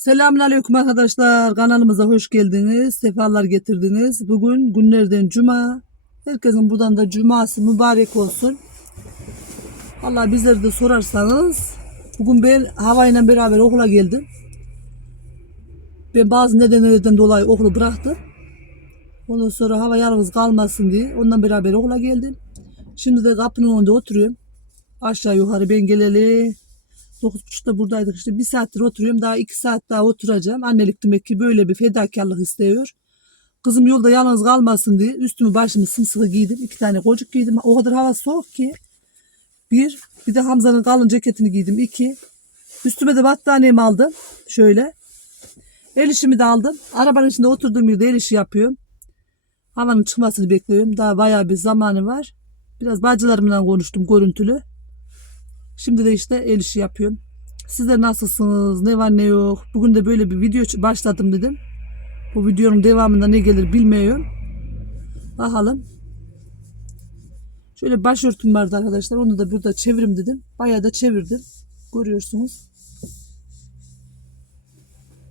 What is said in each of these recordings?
Selamünaleyküm arkadaşlar. Kanalımıza hoş geldiniz. Sefalar getirdiniz. Bugün günlerden cuma. Herkesin buradan da cuması mübarek olsun. Allah bizleri de sorarsanız bugün ben havayla beraber okula geldim. Ben bazı nedenlerden dolayı okulu bıraktım. Ondan sonra hava yalnız kalmasın diye ondan beraber okula geldim. Şimdi de kapının önünde oturuyorum. Aşağı yukarı ben geleli 9.30'da buradaydık işte bir saattir oturuyorum daha iki saat daha oturacağım. Annelik demek ki böyle bir fedakarlık istiyor. Kızım yolda yalnız kalmasın diye üstümü başımı sımsıkı giydim. iki tane kocuk giydim. O kadar hava soğuk ki. Bir, bir de Hamza'nın kalın ceketini giydim. iki. Üstüme de battaniyemi aldım. Şöyle. El işimi de aldım. Arabanın içinde oturduğum yerde el işi yapıyorum. Havanın çıkmasını bekliyorum. Daha bayağı bir zamanı var. Biraz bacılarımla konuştum görüntülü. Şimdi de işte el işi yapıyorum. Sizler nasılsınız? Ne var ne yok? Bugün de böyle bir video başladım dedim. Bu videonun devamında ne gelir bilmiyorum. Bakalım. Şöyle başörtüm vardı arkadaşlar. Onu da burada çevirim dedim. Bayağı da çevirdim. Görüyorsunuz.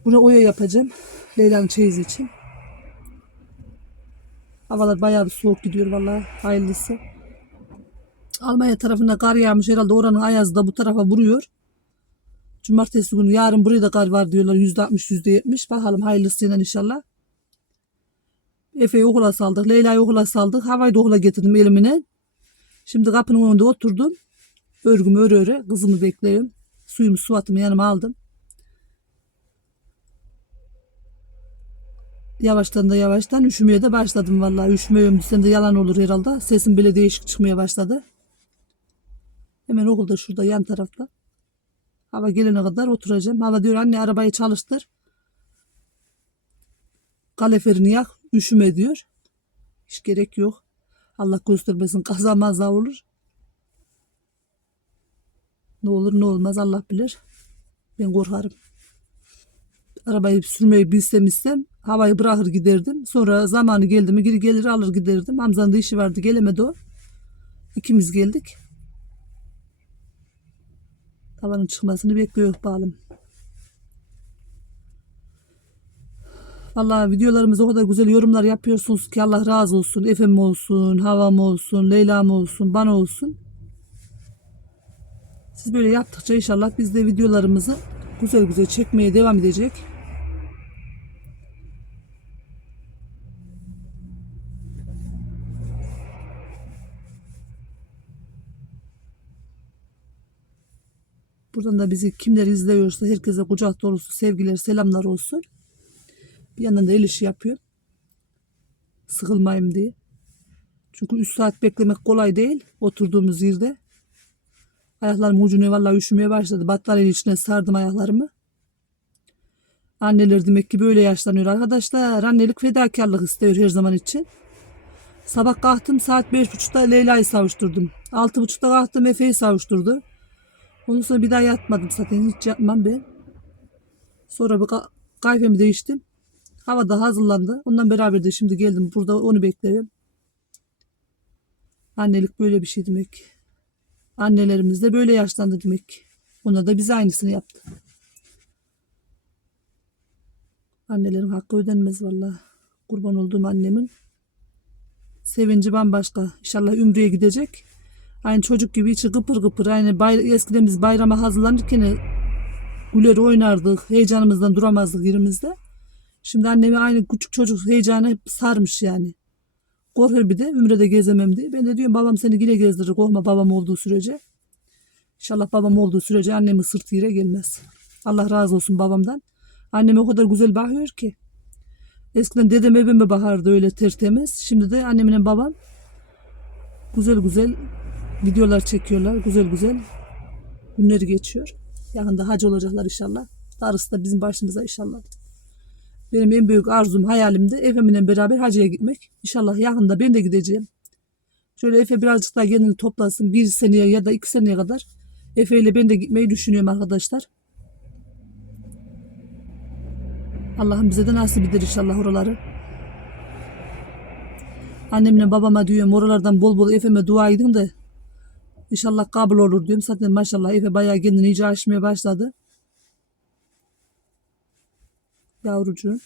Buna oya yapacağım. Leyla'nın çeyizi için. Havalar bayağı bir soğuk gidiyor vallahi. Hayırlısı. Almanya tarafında kar yağmış herhalde oranın ayazı da bu tarafa vuruyor. Cumartesi günü yarın buraya da kar var diyorlar yüzde altmış yüzde yetmiş. Bakalım hayırlısıyla inşallah. Efe'yi okula saldık. Leyla'yı okula saldık. Havayı da okula getirdim elimine. Şimdi kapının önünde oturdum. Örgümü öre öre kızımı bekliyorum. Suyumu suvatımı yanıma aldım. Yavaştan da yavaştan üşümeye de başladım vallahi. Üşümüyorum desem de yalan olur herhalde. Sesim bile değişik çıkmaya başladı. Hemen okulda şurada yan tarafta. Hava gelene kadar oturacağım. Hava diyor anne arabayı çalıştır. Kaleferini yak. Üşüme diyor. Hiç gerek yok. Allah göstermesin kaza maza olur. Ne olur ne olmaz Allah bilir. Ben korkarım. Arabayı sürmeyi bilsem istem havayı bırakır giderdim. Sonra zamanı geldi mi geri gelir alır giderdim. Hamza'nın da işi vardı gelemedi o. İkimiz geldik. Tavanın çıkmasını bekliyor bağlım. Vallahi videolarımıza o kadar güzel yorumlar yapıyorsunuz ki Allah razı olsun. Efem olsun, Havam olsun, Leyla'm olsun, bana olsun. Siz böyle yaptıkça inşallah biz de videolarımızı güzel güzel çekmeye devam edecek. Buradan da bizi kimler izliyorsa herkese kucak dolusu sevgiler, selamlar olsun. Bir yandan da el işi yapıyor. Sıkılmayayım diye. Çünkü 3 saat beklemek kolay değil oturduğumuz yerde. Ayaklarım ucuna vallahi üşümeye başladı. Battaniyenin içine sardım ayaklarımı. Anneler demek ki böyle yaşlanıyor arkadaşlar. Annelik fedakarlık istiyor her zaman için. Sabah kalktım saat beş buçukta Leyla'yı savuşturdum. Altı buçukta kalktım Efe'yi savuşturdu. Ondan sonra bir daha yatmadım zaten hiç yatmam ben. Sonra bir ka- kahvemi değiştim. Hava da hazırlandı. Ondan beraber de şimdi geldim burada onu bekliyorum. Annelik böyle bir şey demek. Annelerimiz de böyle yaşlandı demek. Ona da bize aynısını yaptı. Annelerin hakkı ödenmez vallahi. Kurban olduğum annemin sevinci bambaşka. İnşallah Ümre'ye gidecek. Aynı çocuk gibi içi kıpır kıpır. Aynı bay, eskiden biz bayrama hazırlanırken güler oynardık. Heyecanımızdan duramazdık yerimizde. Şimdi annemi aynı küçük çocuk heyecanı hep sarmış yani. Korkuyor bir de Ümre'de gezemem diye. Ben de diyorum babam seni yine gezdirir. Korkma babam olduğu sürece. İnşallah babam olduğu sürece annemin sırtı yere gelmez. Allah razı olsun babamdan. Anneme o kadar güzel bakıyor ki. Eskiden dedem evime bakardı öyle tertemiz. Şimdi de annemle babam güzel güzel videolar çekiyorlar. Güzel güzel günleri geçiyor. Yakında hacı olacaklar inşallah. Darısı da bizim başımıza inşallah. Benim en büyük arzum, hayalim de Efe'mle beraber hacıya gitmek. İnşallah yakında ben de gideceğim. Şöyle Efe birazcık daha kendini toplasın. Bir seneye ya da iki seneye kadar Efe ile ben de gitmeyi düşünüyorum arkadaşlar. Allah'ım bize de nasip eder inşallah oraları. Annemle babama diyorum oralardan bol bol Efe'me dua edin de İnşallah kabul olur diyorum. Zaten maşallah Efe bayağı kendini iyice aşmaya başladı. Yavrucuğum.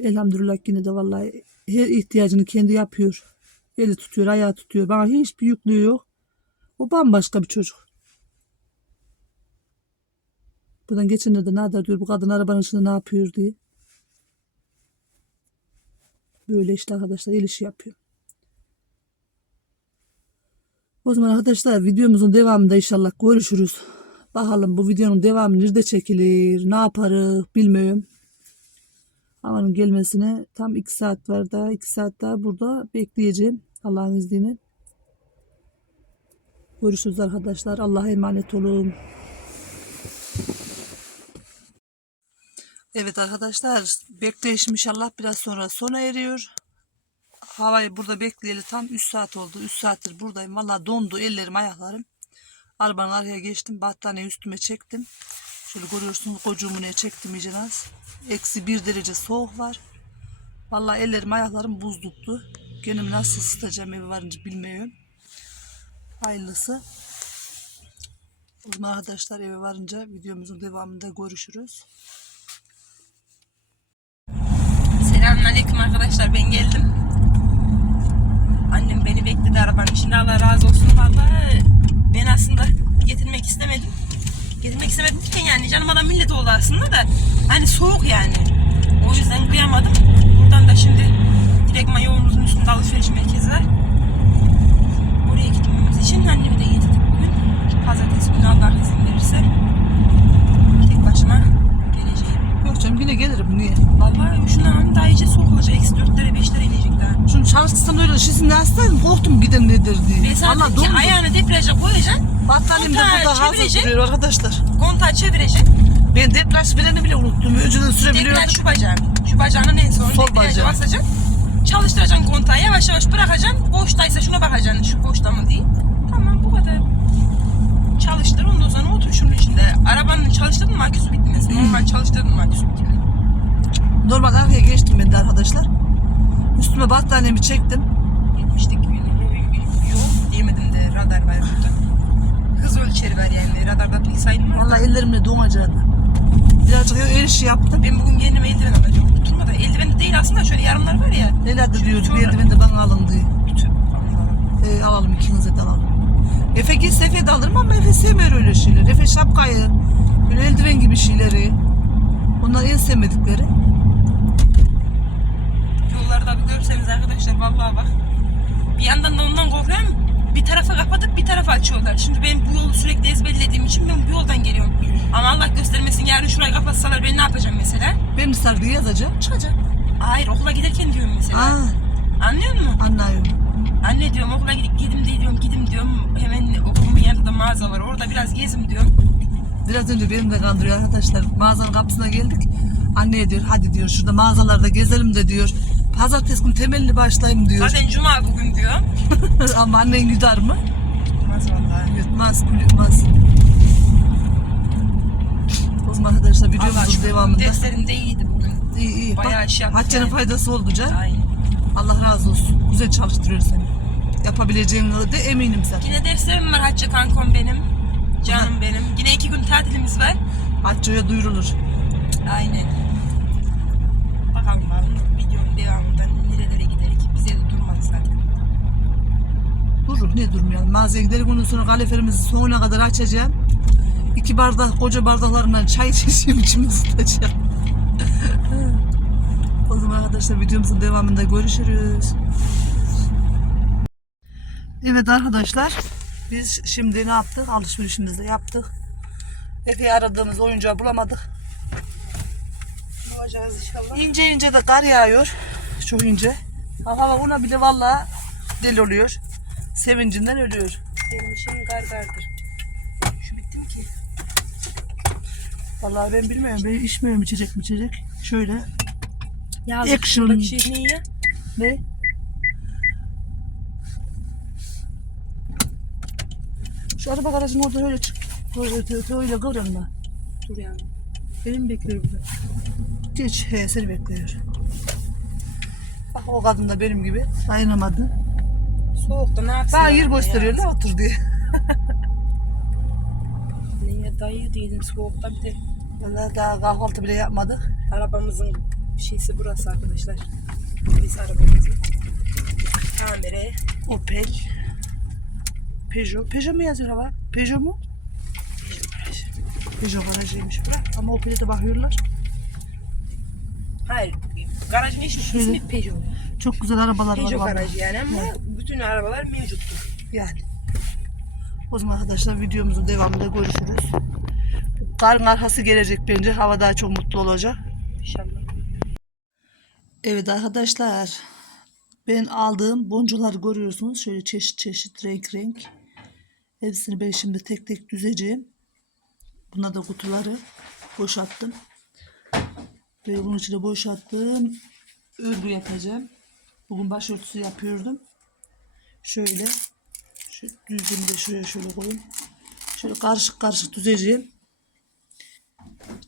Elhamdülillah yine de vallahi her ihtiyacını kendi yapıyor. Eli tutuyor, ayağı tutuyor. Bana hiçbir yüklüğü yok. O bambaşka bir çocuk. Buradan geçenlerde ne kadar diyor bu kadın arabanın içinde ne yapıyor diye. Böyle işte arkadaşlar el işi yapıyor. O zaman arkadaşlar videomuzun devamında inşallah görüşürüz. Bakalım bu videonun devamı nerede çekilir, ne yaparız bilmiyorum. Havanın gelmesine tam 2 saat var daha. 2 saat daha burada bekleyeceğim. Allah'ın izniyle. Görüşürüz arkadaşlar. Allah'a emanet olun. Evet arkadaşlar bekleyişim inşallah biraz sonra sona eriyor. Havayı burada bekleyeli tam 3 saat oldu. 3 saattir buradayım. Valla dondu ellerim ayaklarım. Arabanın arkaya geçtim. Battaniye üstüme çektim. Şöyle görüyorsunuz kocuğumu ne çektim iyice az. Eksi bir derece soğuk var. Valla ellerim ayaklarım buz tuttu. Nasıl ısıtacağım eve varınca bilmiyorum. Hayırlısı. O zaman arkadaşlar eve varınca videomuzun devamında görüşürüz. Selamünaleyküm arkadaşlar ben geldim. Annem beni bekledi arabanın içinde Allah razı olsun vallahi. Ben aslında getirmek istemedim. Getirmek istemedim derken yani canım adam millet oldu aslında da hani soğuk yani. O yüzden kıyamadım. Buradan da şimdi direkt yolumuzun üstünde alışveriş merkezi var. Oraya gitmemiz için annemi de getirdik bugün. Pazartesi günü Allah izin verirse tek başıma geleceğim. Yok canım yine gelirim niye? Vallahi şuna daha iyice soğuk olacak. Eksi dörtlere beşlere inecek daha. Şunu şişinde hastayım korktum giden nedir diye. Valla sadece dondu. ayağını depreşe koyacaksın. Battaniyem de Kontağı burada hazır duruyor arkadaşlar. Kontağı çevireceksin. Ben depreş freni bile unuttum. Önceden sürebiliyordum. Tekrar şu bacağın. Şu bacağının en son. Sol debriyaja bacağı. basacaksın. Çalıştıracaksın kontağı. Yavaş yavaş bırakacaksın. Boştaysa şuna bakacaksın. Şu boşta mı değil. Tamam bu kadar. Çalıştır ondan sonra otur şunun içinde. Arabanın çalıştırdın mı aküsü bitmez. Normal çalıştırdın mı aküsü bitmez. Normal arkaya geçtim ben de arkadaşlar. Üstüme battaniyemi çektim. Diyemedim de radar burada. Hız ölçeri var yani radarda pek sayılmaz. Vallahi ellerimle donacaktı. Birazcık el işi yaptım. Ben bugün kendime eldiven alacağım. Oturma da eldiven de değil aslında şöyle yarımlar var ya. Neler diyordu Şöyle. bir eldiven de bana alın diye. Bütün. Ee, alalım ikinize de alalım. Efe gitse Efe de alırım ama Efe sevmiyor öyle şeyler. Efe şapkayı, böyle eldiven gibi şeyleri. Onlar en sevmedikleri. Yolları da bir görseniz arkadaşlar vallahi bak. Bir yandan da ondan korkuyorum. Bir tarafa kapatıp bir tarafa açıyorlar. Şimdi ben bu yolu sürekli ezberlediğim için ben bu yoldan geliyorum. Ama Allah göstermesin yarın şurayı kapatsalar ben ne yapacağım mesela? Ben sardı yazacağım. Çıkacağım. Hayır okula giderken diyorum mesela. Aa, Anlıyor musun? anlıyorum. Anne diyorum okula gidip gidim diye diyorum gidim diyorum. Hemen okulumun yanında mağaza var. Orada biraz gezim diyorum. Biraz önce beni de kandırıyor arkadaşlar. Mağazanın kapısına geldik. Anneye diyor hadi diyor şurada mağazalarda gezelim de diyor. Pazartesi günü temelli başlayayım diyor. Zaten cuma bugün diyor. Ama annen yudar mı? Olmaz vallahi. Yutmaz, yutmaz. O zaman arkadaşlar videomuzun devamında. derslerim de iyiydi bugün. İyi iyi. Bayağı iş yaptık Hatice'nin yani. faydası oldu can. Aynen. Allah razı olsun. Güzel çalıştırıyor seni. Yapabileceğine de eminim sen. Yine derslerim var Hatice kankom benim. Canım benim. Yine iki gün tatilimiz var. Hatice'ye duyurulur. Aynen. Bakalım bakalım videonun devamında Durur ne durmayalım. Mağazaya gidelim ondan sonra kaleferimizi sonuna kadar açacağım. İki bardak koca bardaklarından çay içeceğim içimi ısıtacağım. o zaman arkadaşlar videomuzun devamında görüşürüz. Evet arkadaşlar biz şimdi ne yaptık? Alışverişimizi yaptık. Efe'yi aradığımız oyuncağı bulamadık. Bulacağız inşallah. İnce ince de kar yağıyor. Çok ince. Hava ona bile vallahi deli oluyor. Sevincinden ölüyor. Benim işim gargardır. Şu bitti mi ki? Vallahi ben bilmiyorum. Ben içmiyorum içecek mi içecek. Şöyle. Yazık Action. şuradaki şey ne ya? Ne? Şu araba garajının orada öyle çık. Öyle, öyle, öyle kıvrılma. Dur yani. Beni mi bekliyor burada? Geç. He seni bekliyor. Bak o kadın da benim gibi dayanamadı. Soğukta ne yapsın? Daha yer ya? gösteriyorlar otur diye. Neye Dayı değilim soğukta bir de Vallahi daha kahvaltı bile yapmadık. arabamızın şeysi burası arkadaşlar. Biz arabamızın tamire. Opel. Peugeot. Peugeot mu yazıyor hava? Peugeot mu? Peugeot garajıymış bura. Ama Opel'e de bakıyorlar. Hayır garajın ismi, Peugeot. Çok güzel arabalar Peugeot var. vallahi. garajı yani ama. Bütün arabalar mevcuttur. Yani. O zaman arkadaşlar videomuzun devamında görüşürüz. Karın arkası gelecek bence. Hava daha çok mutlu olacak. İnşallah. Evet arkadaşlar. Ben aldığım boncukları görüyorsunuz. Şöyle çeşit çeşit renk renk. Hepsini ben şimdi tek tek düzeceğim. Buna da kutuları boşalttım. Böyle bunun içine boşalttım. Örgü yapacağım. Bugün başörtüsü yapıyordum. Şöyle. Şu düzgün de şuraya şöyle koyayım. Şöyle karışık karışık düzeceğim.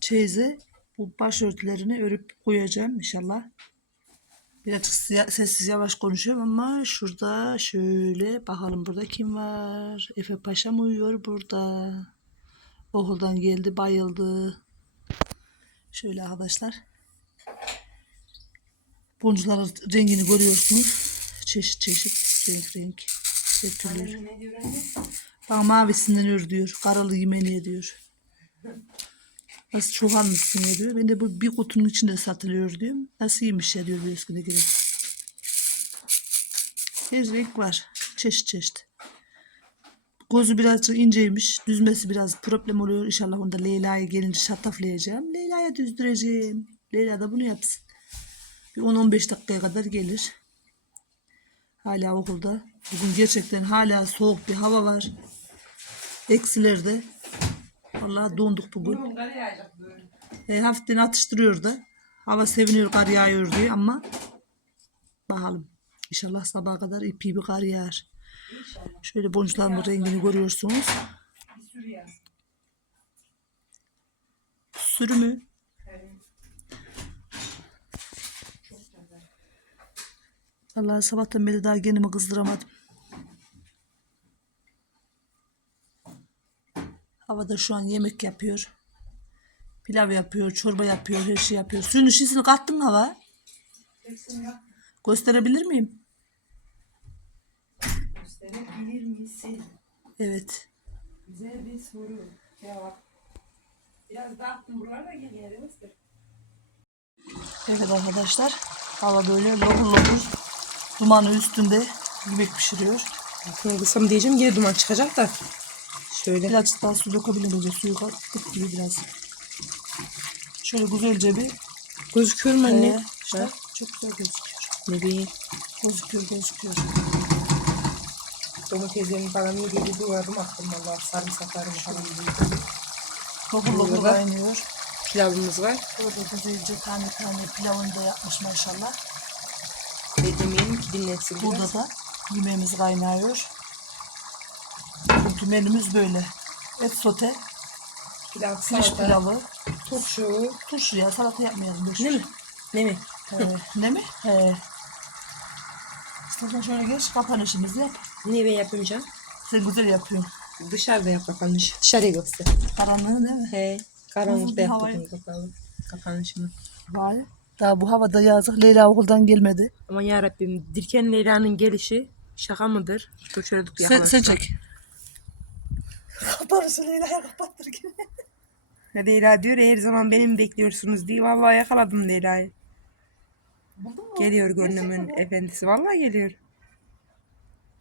Çeyize bu başörtülerini örüp koyacağım inşallah. Birazcık sessiz yavaş konuşuyorum ama şurada şöyle bakalım burada kim var? Efe Paşam uyuyor burada. Okuldan geldi bayıldı. Şöyle arkadaşlar. Boncukların rengini görüyorsunuz. Çeşit çeşit renk renk. Türlü. Ne diyor anne? Bana mavisinden ör diyor. Karalı yemeniye diyor. Nasıl çok almışsın diyor. Ben de bu bir kutunun içinde satılıyor diyorum. Nasıl iyiymiş ya diyor bir eskide gibi. Her renk var. Çeşit çeşit. Gözü birazcık inceymiş. Düzmesi biraz problem oluyor. İnşallah onu da Leyla'ya gelince şataflayacağım. Leyla'ya düzdüreceğim. Leyla da bunu yapsın. Bir 10-15 dakikaya kadar gelir. Hala okulda. Bugün gerçekten hala soğuk bir hava var. Eksilerde. Vallahi donduk bugün. E, hafiften atıştırıyor da. Hava seviniyor kar yağıyor diye ama bakalım. İnşallah sabaha kadar ipi bir kar yağar. Şöyle boncuklarımın rengini görüyorsunuz. Sürü mü? Vallahi sabahtan beri daha kendimi kızdıramadım. Havada şu an yemek yapıyor. Pilav yapıyor, çorba yapıyor, her şey yapıyor. Suyun şişini kattın hava? Gösterebilir miyim? Gösterebilir misin? Evet. Güzel bir soru. Cevap. Biraz dağıttım buralara geliyor. Göster. Evet arkadaşlar. Hava böyle lokur lokur. Dumanı üstünde yemek pişiriyor. Altına kısam diyeceğim yine duman çıkacak da. Şöyle. Birazcık daha su dökebilir miyiz? Suyu kattık gibi biraz. Şöyle güzelce bir Gözüküyor mu anne? Ee, işte Ha? çok güzel gözüküyor. Ne bileyim. Gözüküyor gözüküyor. Domateslerini falan iyi bir doğradım attım valla. Sarımsaklarımı falan. Lokur lokur Burada. kaynıyor. Pilavımız var. Burada güzelce tane tane pilavını da yapmış maşallah. Dinlensin biraz. Burada da yemeğimiz kaynıyor. Bugünkü menümüz böyle. Et sote, Pilav, pirinç salata, pilavı, turşu. turşu ya salata yapmayalım. boş Ne ver. mi? Ne mi? He, ne mi? He. İstersen şöyle geç kapanışımızı yap. Niye ben yapamayacağım? Sen güzel yapıyorsun. Dışarıda yap kapanış. Dışarıya göster. Karanlığı değil mi? He. Karanlıkta yap havayı-. Kapanışını. Vay. Daha bu havada yazık. Leyla okuldan gelmedi. Ama ya Rabbim Dirken Leyla'nın gelişi şaka mıdır? Dur Sen, sen çek. Kapanışı Leyla'ya kapattır gibi. Leyla diyor her zaman benim bekliyorsunuz diye. Vallahi yakaladım Leyla'yı. Buldun mu? Geliyor gönlümün Gerçekten mi? efendisi. Vallahi geliyor.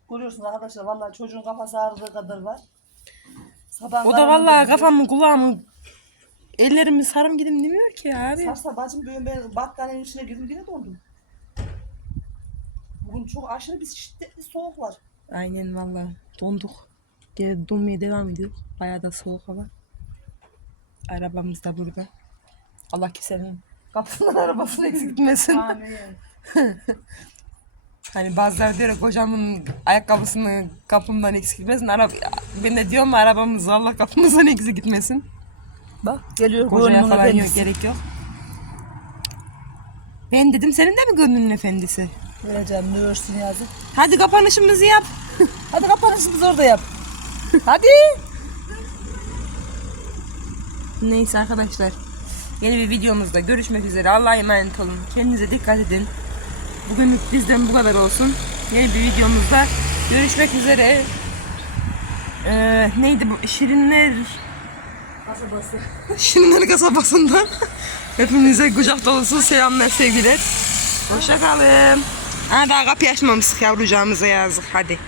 Görüyorsunuz arkadaşlar vallahi çocuğun kafası ağrıdığı kadar var. Sabah O da vallahi kafamı kulağımı ellerimi sarım gidim demiyor ki abi. Sarsa bacım böyle ben battaniyenin içine girdim yine dondum. Bugün çok aşırı bir şiddetli soğuk var. Aynen vallahi donduk. Gene donmaya devam ediyor. Bayağı da soğuk hava. Arabamız da burada. Allah kesenin kapısından arabasını eksik gitmesin. Amin. Hani bazıları diyor ya, kocamın ayakkabısını kapımdan eksik gitmesin. Araba, ben de diyorum arabamız Allah kapımızdan eksik gitmesin. Bak geliyor Kocaya gönlümün falan yok efendisi. gerek yok. Ben dedim senin de mi gönlünün efendisi? Vereceğim ne örsün yazı. Hadi kapanışımızı yap. Hadi kapanışımızı orada yap. Hadi. Neyse arkadaşlar. Yeni bir videomuzda görüşmek üzere. Allah'a emanet olun. Kendinize dikkat edin. Bugünlük bizden bu kadar olsun. Yeni bir videomuzda görüşmek üzere. Ee, neydi bu? Şirinler Kasabası. Şirinler kasabasından hepinize kucak dolusu selamlar sevgiler. Hoşça kalın. Ha daha kapıyı açmamıştık yavrucağımıza yazık hadi.